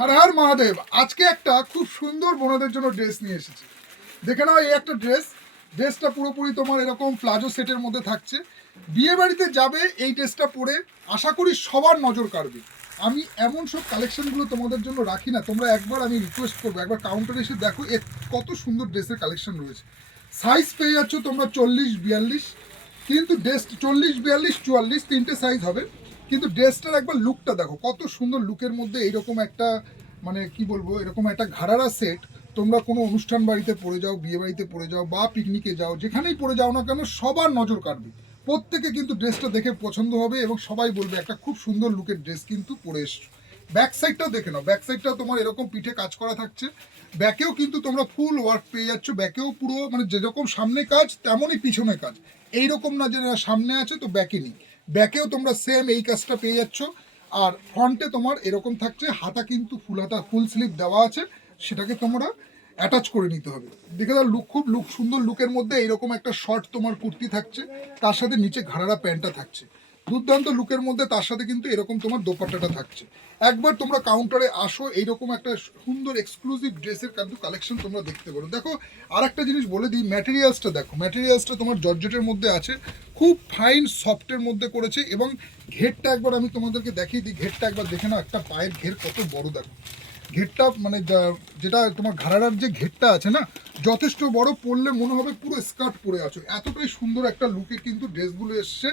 হর হর মহাদেব। আজকে একটা খুব সুন্দর বোনদের জন্য ড্রেস নিয়ে এসেছি। দেখে নাও, এই একটা ড্রেসটা পুরোপুরি তোমার এরকম প্লাজো সেটের মধ্যে থাকছে। বিয়ে বাড়িতে যাবে এই ড্রেসটা পরে, আশা করি সবার নজর কাড়বে। আমি এমন সব কালেকশনগুলো তোমাদের জন্য রাখি না, তোমরা একবার আমি রিকোয়েস্ট করবো একবার কাউন্টারে এসে দেখো কত সুন্দর ড্রেসের কালেকশন রয়েছে। সাইজ পেয়ে যাচ্ছ তোমরা 40-42, কিন্তু ড্রেস 40-42-44 তিনটে সাইজ হবে। কিন্তু ড্রেসটার একবার লুকটা দেখো, কত সুন্দর লুকের মধ্যে এইরকম একটা মানে কি বলবো, এরকম একটা ঘাড়ারা সেট তোমরা কোনো অনুষ্ঠান বাড়িতে পরে যাও, বিয়ে বাড়িতে পরে যাও বা পিকনিকে যাও, যেখানেই পরে যাও না কেন সবার নজর কাটবে। প্রত্যেকে কিন্তু ড্রেসটা দেখে পছন্দ হবে এবং সবাই বলবে একটা খুব সুন্দর লুকের ড্রেস কিন্তু পরে এসছো। ব্যাক সাইডটাও দেখে নাও, ব্যাক সাইডটাও তোমার এরকম পিঠে কাজ করা থাকছে। ব্যাকেও কিন্তু তোমরা ফুল ওয়ার্ক পেয়ে যাচ্ছ। ব্যাকেও পুরো মানে যেরকম সামনে কাজ তেমনই পিছনে কাজ। এইরকম না যে সামনে আছে তো ব্যাকে নেই, ব্যাকেও তোমরা সেম এই কাজটা পেয়ে যাচ্ছ। আর ফ্রন্টে তোমার এরকম থাকছে, হাতা কিন্তু ফুল হাতা ফুল স্লিভ দেওয়া আছে, সেটাকে তোমরা অ্যাটাচ করে নিতে হবে। দেখে দাও খুব সুন্দর লুকের মধ্যে এইরকম একটা শর্ট তোমার কুর্তি থাকছে, তার সাথে নিচে ঘাড়ারা প্যান্টটা থাকছে, দুর্দান্ত লুকের মধ্যে। তার সাথে কিন্তু এরকম তোমার দোপাট্টাটা থাকছে। একবার তোমরা কাউন্টারে আসো, এইরকম একটা সুন্দর এক্সক্লুসিভ ড্রেসের কিন্তু কালেকশন তোমরা দেখতে পারো। দেখো আর একটা জিনিস বলে দিই, ম্যাটেরিয়ালসটা দেখো, ম্যাটেরিয়ালসটা তোমার জর্জেটের মধ্যে আছে, খুব ফাইন সফটের মধ্যে করেছে। এবং ঘেরটা একবার আমি তোমাদেরকে দেখিয়ে দিই, ঘেরটা একবার দেখে নাও, একটা পায়ের ঘের কত বড় দেখো। ঘেরটা মানে যেটা তোমার ঘাড়ার যে ঘেরটা আছে না, যথেষ্ট বড়, পরলে মনে হবে পুরো স্কার্ট পরে আছো, এতটাই সুন্দর একটা লুকে কিন্তু ড্রেসগুলো এসছে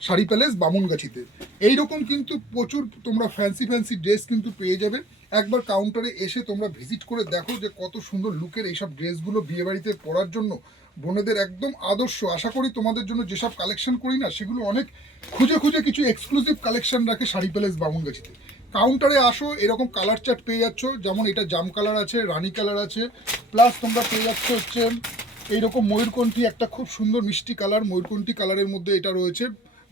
শাড়ি প্যালেস বামুনগাছিতে। এইরকম কিন্তু প্রচুর তোমরা ফ্যান্সি ড্রেস কিন্তু পেয়ে যাবে। একবার কাউন্টারে এসে তোমরা ভিজিট করে দেখো যে কত সুন্দর লুকের এইসব ড্রেসগুলো বিয়েবাড়িতে পরার জন্য বোনেদের একদম আদর্শ। আশা করি তোমাদের জন্য যেসব কালেকশন করি না সেগুলো অনেক খুঁজে খুঁজে কিছু এক্সক্লুসিভ কালেকশন রাখে শাড়ি প্যালেস বামুনগাছিতে। কাউন্টারে আসো, এরকম কালার চার্ট পেয়ে যাচ্ছ, যেমন এটা জাম কালার আছে, রানি কালার আছে, প্লাস তোমরা পেয়ে যাচ্ছ হচ্ছে এইরকম ময়ূরকণ্ঠী একটা খুব সুন্দর মিষ্টি কালার, ময়ূরকণ্ঠী কালারের মধ্যে এটা রয়েছে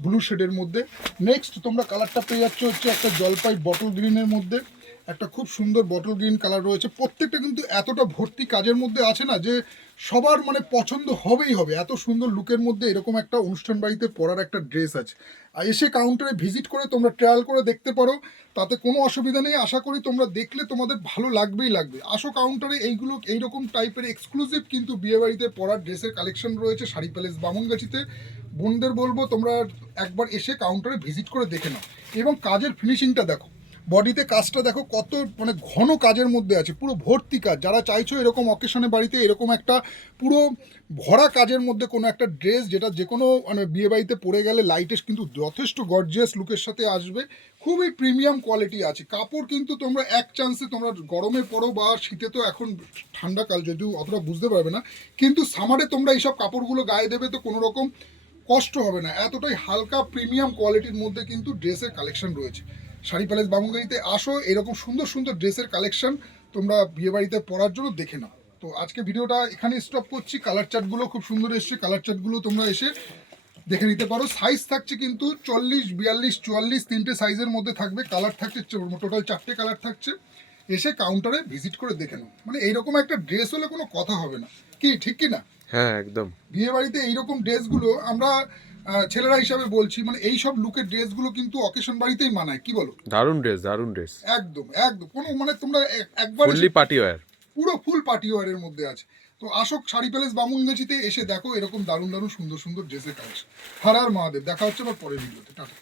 ব্লু শেডের মধ্যে। নেক্সট তোমরা কালারটা পেয়ে যাচ্ছ হচ্ছে একটা জলপাই বটল গ্রিনের মধ্যে, একটা খুব সুন্দর বটল গ্রিন কালার রয়েছে। প্রত্যেকটা কিন্তু এতটা ভর্তি কাজের মধ্যে আছে না যে সবার মানে পছন্দ হবেই হবে। এত সুন্দর লুকের মধ্যে এরকম একটা অনুষ্ঠান বাড়িতে পরার একটা ড্রেস আছে। আর এসে কাউন্টারে ভিজিট করে তোমরা ট্রায়াল করে দেখতে পারো, তাতে কোনো অসুবিধা নেই। আশা করি তোমরা দেখলে তোমাদের ভালো লাগবেই লাগবে। আসো কাউন্টারে, এইগুলো এইরকম টাইপের এক্সক্লুসিভ কিন্তু বিয়েবাড়িতে পরার ড্রেসের কালেকশন রয়েছে শাড়ি প্যালেস বামুনগাছিতে। বোনদের বলবো তোমরা একবার এসে কাউন্টারে ভিজিট করে দেখে নাও। এবং কাজের ফিনিশিংটা দেখো, বডিতে কাজটা দেখো কত মানে ঘন কাজের মধ্যে আছে, পুরো ভর্তি কাজ। যারা চাইছো এরকম অকেশনে বাড়িতে এরকম একটা পুরো ভরা কাজের মধ্যে কোনো একটা ড্রেস, যেটা যে কোনো মানে বিয়ে বাড়িতে পরে গেলে লাইটেস্ট কিন্তু যথেষ্ট গর্জিয়াস লুকের সাথে আসবে, খুবই প্রিমিয়াম কোয়ালিটি আছে। কাপড় কিন্তু তোমরা এক চান্সে তোমরা গরমে পরো বা শীতে, তো এখন ঠান্ডাকাল যদিও অতটা বুঝতে পারবে না, কিন্তু সামারে তোমরা এইসব কাপড়গুলো গায়ে দেবে তো কোনো রকম কষ্ট হবে না। এতটাই হালকা প্রিমিয়াম কোয়ালিটির মধ্যে কিন্তু ড্রেসের কালেকশন রয়েছে। শাড়ি প্যালেস বামুনগাছিতে আসো, এরকম সুন্দর সুন্দর ড্রেসের কালেকশন তোমরা বিয়েবাড়িতে পরার জন্য দেখে নাও। তো আজকে ভিডিওটা এখানে স্টপ করছি। কালার চার্টগুলো খুব সুন্দর এসছে, কালার চার্টগুলো তোমরা এসে দেখে নিতে পারো। সাইজ থাকছে কিন্তু 40-42-44 তিনটে সাইজের মধ্যে থাকবে। কালার থাকছে টোটাল 4টে কালার থাকছে। এসে কাউন্টারে ভিজিট করে দেখে নাও। মানে এইরকম একটা ড্রেস হলে কোনো কথা হবে না, কি ঠিক কি না? হ্যাঁ, একদম। বিয়ে বাড়িতে এইরকম ড্রেসগুলো আমরা ছেলেরা হিসাবে বলছি, মানে এই সব লুকের ড্রেসগুলো কিন্তু অকেশন বাড়িতেই মানায়, কি বলো? দারুণ ড্রেস, দারুণ ড্রেস। একদম একদম কোনো মানে তোমরা একবার ফুললি পার্টি ওয়্যার। পুরো ফুল পার্টি ওয়ারের মধ্যে আছে। তো আসো শাড়ি প্যালেস বামুনগাছিতে এসে দেখো এরকম দারুণ দারুণ সুন্দর সুন্দর ড্রেসের কালেকশন। হর হর মহাদেব। দেখা হচ্ছে আবার পরের ভিডিওতে। টাটা।